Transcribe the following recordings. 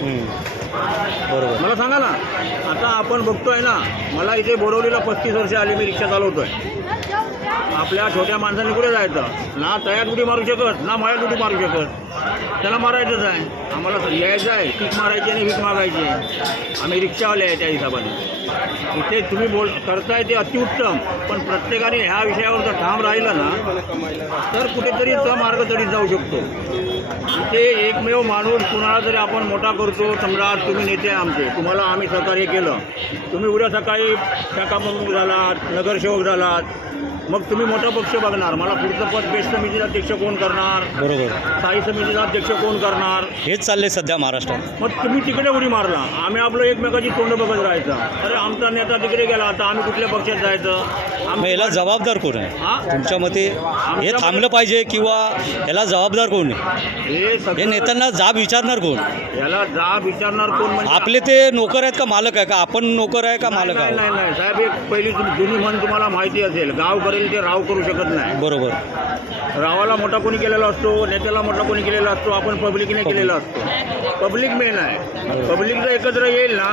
बरोबर. मला सांगा ना आता आपण बघतोय ना मला इथे बोरवलीला पस्तीस वर्ष आली मी रिक्षा चालवतोय. आपल्या छोट्या माणसांनी कुठे जायचं? ना तयात उडी मारू शकत ना मळ्यात उडी मारू शकत. त्याला मारायचंच आहे. आम्हाला यायचं आहे. पीक मारायची आणि भीक मागायची आहे. आम्ही रिक्षावाले आहे त्या हिशोबाने इथे तुम्ही बोल करताय ते अतिउत्तम पण प्रत्येकाने ह्या विषयावर जर ठाम राहिलं ना तर कुठेतरी तो मार्ग तरी जाऊ शकतो. इथे एकमेव माणूस कुणाला जरी आपण मोठा करतो समजा तुम्ही नेते आमचे. तुम्हाला आम्ही सहकार्य केलं. तुम्ही उद्या सकाळी शाखा प्रमुख झालात नगरसेवक झालात. मग तुम्ही मोठा पक्ष बघणार. मला पुढचं पद बेस्ट समितीचा अध्यक्ष कोण करणार? बरोबर. स्थायी समितीचा अध्यक्ष कोण करणार? हेच चाललंय सध्या महाराष्ट्रात. मग तुम्ही तिकडे उडी मारला. आम्ही आपलं एकमेकाची तोंड बघत राहायचं. अरे आमचा नेता तिकडे गेला आता आम्ही कुठल्या पक्षात जायचं? मग याला जबाबदार कोण आहे? तुमच्या मते हे थांबलं पाहिजे किंवा याला जबाबदार कोण आहे? हे नेत्यांना जाब विचारणार कोण? याला जाब विचारणार कोण म्हणजे आपले ते नोकर आहेत का मालक आहे का? आपण नोकर आहे का मालक नाही आहे नाही नाही. साहेब एक पहिली जुनी म्हण तुम्हाला माहिती असेल. गाव करेल ते राव करू शकत नाही. बरोबर. रावाला मोठा कोणी केलेला असतो नेत्याला मोठा कोणी केलेला असतो आपण पब्लिकने केलेला असतो. पब्लिक मेन आहे. पब्लिक जर एकत्र येईल ना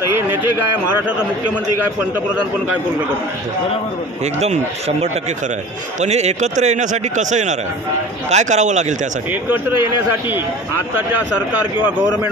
तर हे नेते काय महाराष्ट्राचा मुख्यमंत्री काय पंतप्रधान पण काय करू शकत नाही. एकदम शंभर टक्के खरं आहे. पण हे एकत्र येण्यासाठी कसं येणार आहे? काय करावं लागेल त्यासाठी? एकत्र येण्यासाठी आताच्या सरकार किंवा गव्हर्नमेंट